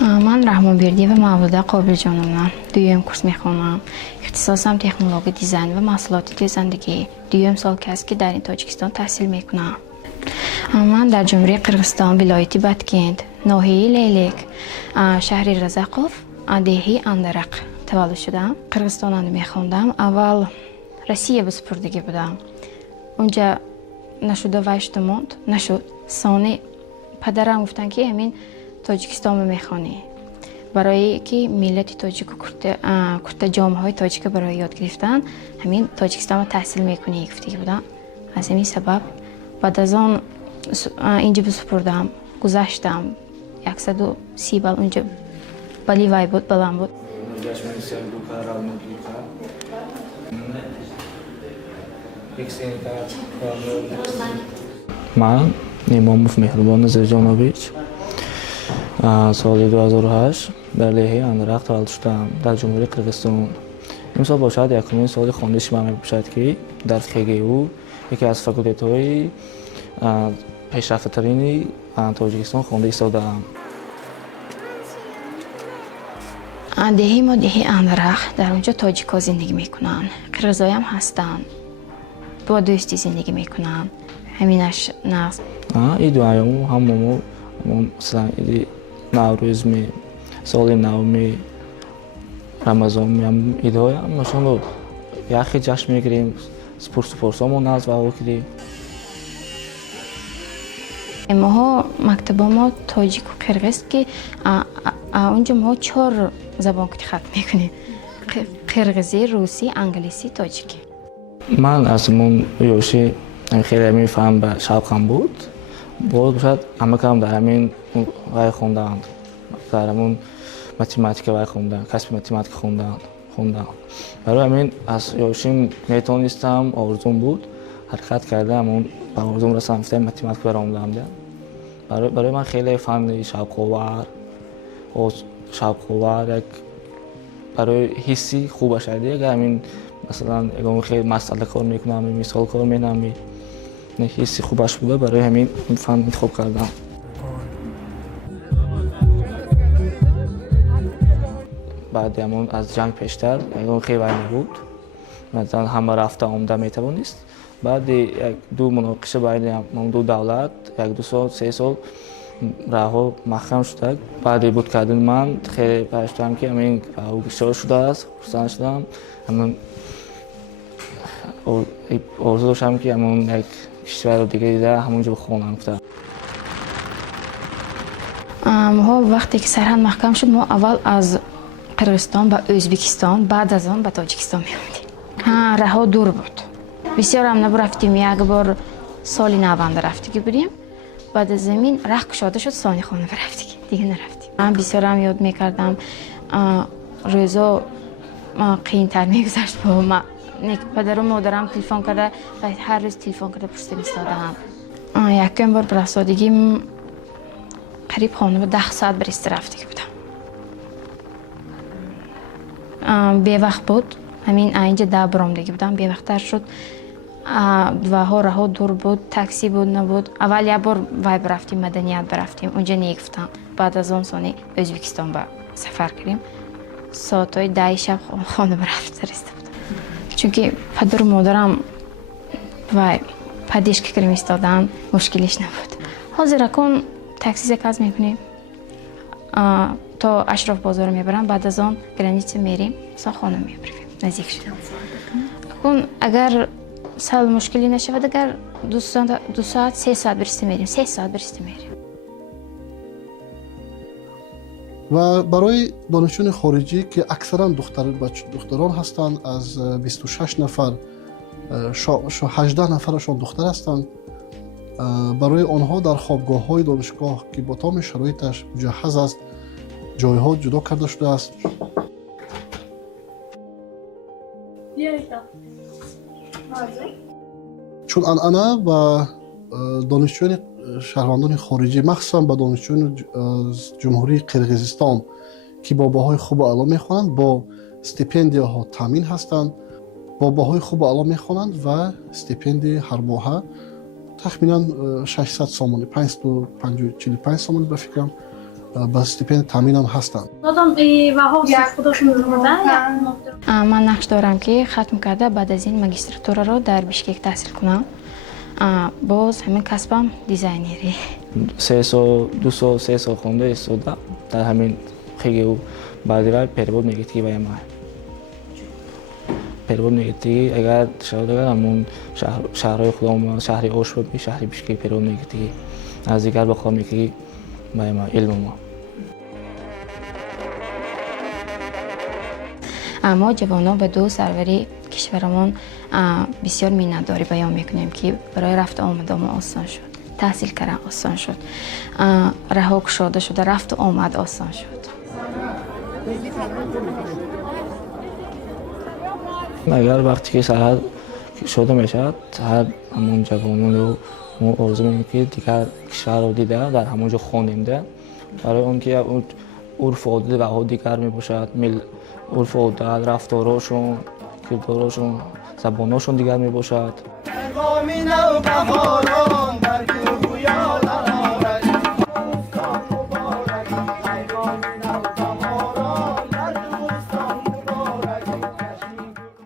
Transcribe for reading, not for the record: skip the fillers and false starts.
من رحمانبردی و مولوده قابل جانم دویم کورس میخونم. اختصاصم تکنولوژی دیزاین و محصولات زندگی. دویم سال است که در این تاجیکستان تحصیل میکنم. من در جمهوری قرقیزستان ولایت باتکند ناحیه لیلیک شهر رزاقوف دهه اندرق تولد شدم. قرقیزستان میخوندم. اول روسیه به سپردگی بودم. اونجا نشد و اشتماند نشد. ثانی پدرم گفتن که همین تاجیکستان میخوانی برای که ملت تاجیک و کرد جامعه های تاجیک برای یاد گرفتن همین تاجیکستان تحصیل میکنی گفته بودن. از همین سبب بعد از آن اینجا بسپردم گذشتم 130 بال اونجا بالی وای بود بلند بود. من نیماموف مهربان نظرجانویچ سال 2008 در لیهه اندرق تولد شدم در جمهوری قرقیزستان. امسال باشد یکمین سال خواندش من باشد که در خگو یکی از فاکولته‌های پیشرفته‌ترین تاجیکستان خوانده ایستاده‌ام. دهه ما دهه اندرق در اونجا تاجیک‌ها زندگی میکنن. قرقیزایی هم هستن. با دوستی زندگی میکنن. همینش نقص. ایدو ایامو هممو مثلا ایدی نوروز می سال نو می رمضان می هم ایدهای هم مثلا یخی جشن میگیریم سپورسامون ناز و کردیم. ما مکتب ما تاجیک و قرقیز که اونجا ما 4 زبان که ختم میکنیم. قرقیزی، روسی، انگلیسی، تاجیکی. من از من یوشی خیلی میفهم به شوقم بود. باید همه کم در همین وای خوندن. در همون متماتیک وای خوندن. کسب متماتیک خوندن. برای همین از یوشیم میتونستم آرزوم بود. حرکت کردم اون به آرزوم رسیدم فتم متماتیک برام دادم. برای من خیلی فن شوق‌آور یک برای حسی خوب شده. اگر همین مثلا اگه خیلی مسئله کار میکنم مثال کار میکنم حسی خوبش بوده برای همین فن انتخاب کردم. بعد همون از جنگ پیشتر اگه خیلی وای بود مثلا همه رفته آمده میتوانست. بعد دو مناقشه بین دو دولت 1-2 سال 3 سال راه محکم شده. بعد بود کردن من خیلی پشتم که همین گشتار شده است. خرسند شدم. همون آرزو داشتم که همون یک کشور دیگه دیده همونجا بخونم گفتم. ما وقتی که سرحد محکم شد ما اول از قرقیزستان به ازبکستان بعد از آن به تاجیکستان می‌آمدیم. راه دور بود. بسیار هم نرفتیم. یک بار سالی 90 رفتگی بودیم. بعد از زمین راه کشاده شد ثانی خانه رفتگی دیگه نرفتیم. من بسیار هم یاد می‌کردم. روزا قیمت‌تر می‌گذشت با ما. پدر و مادرم تلفن کرده و هر روز تلفن کرده پشت می‌ایستادم. یکم بار برای سادگی قریب خانه با 10 ساعت برست رفتگی بودم. به وقت بود همین اینجا در برامدگی بودم. به وقت‌تر شد و راه دور بود. تاکسی بود نبود. اول یک بار وای برفتیم مدنیت برفتیم اونجا نگفتم. بعد از اون سانی ازبکستان با سفر کردیم. ساعت‌های 10 شب خانه برفت رسیده بودم. چون که پدر و مادرم و پدیش که کریم ایستادن مشکلش نبود. حاضر اکن تاکسی زکاز میکنیم تا اشراف بازار میبرم. بعد از آن گرانیچه میریم سا خانه میبریم نزدیک شد. اکن اگر سال مشکلی نشود اگر 2 ساعت 3 ساعت برسته میریم 3 ساعت برسته میریم. و برای دانشجویان خارجی که اکثرا دختران هستند از 26 نفر 18 نفرشان دختر هستند. برای آنها در خوابگاه‌های دانشگاه که با تمام شرایطش مجهز است جایها جدا کرده شده است. چون انعنه و دانشجویان شهروندان خارجی مخصوصا با دانشجویان جمهوری قرقیزستان که با بهای خوب و اعلا میخوانند با استیپندیاها تامین هستند. با بهای خوب و اعلا میخوانند و استیپندی هر ماه تخمینا 600 سومانی 545 سومانی به فکرم با استیپند تامین هم هستند. دادم و حوصله خودشون رو دادن. من نقش دارم که ختم کرده بعد از این ماگیستراتورا رو در بیشکک تحصیل کنم. باز همین کسبم دیزاینری. 3 سال خونده ایستاده در همین خیلی او بعدی را پربود میگیتی باید ما پربود میگیتی اگر شاید اگر همون شهرهای خودم شهری آشوبی شهری بیشکی پربود میگیتی از دیگر بخوام میگی باید ما علم ما. ما جوانان به دو سروری کشورمان بسیار میnnتداری بیان میکنیم که برای رفت آمد ما آسان شد، تحصیل کردن آسان شد، رها گشاده شده، رفت آمد آسان شد. اگر وقتی که سرحد شده میشد هر همون جوانان رو آرزو میکنیم که دیگر کشور رو دیده در همونجا خواننده برای اون که عرف عادت و دیگر میباشد عرف عادت رفتاراشون کرداراشون زباناشون دیگر میباشد.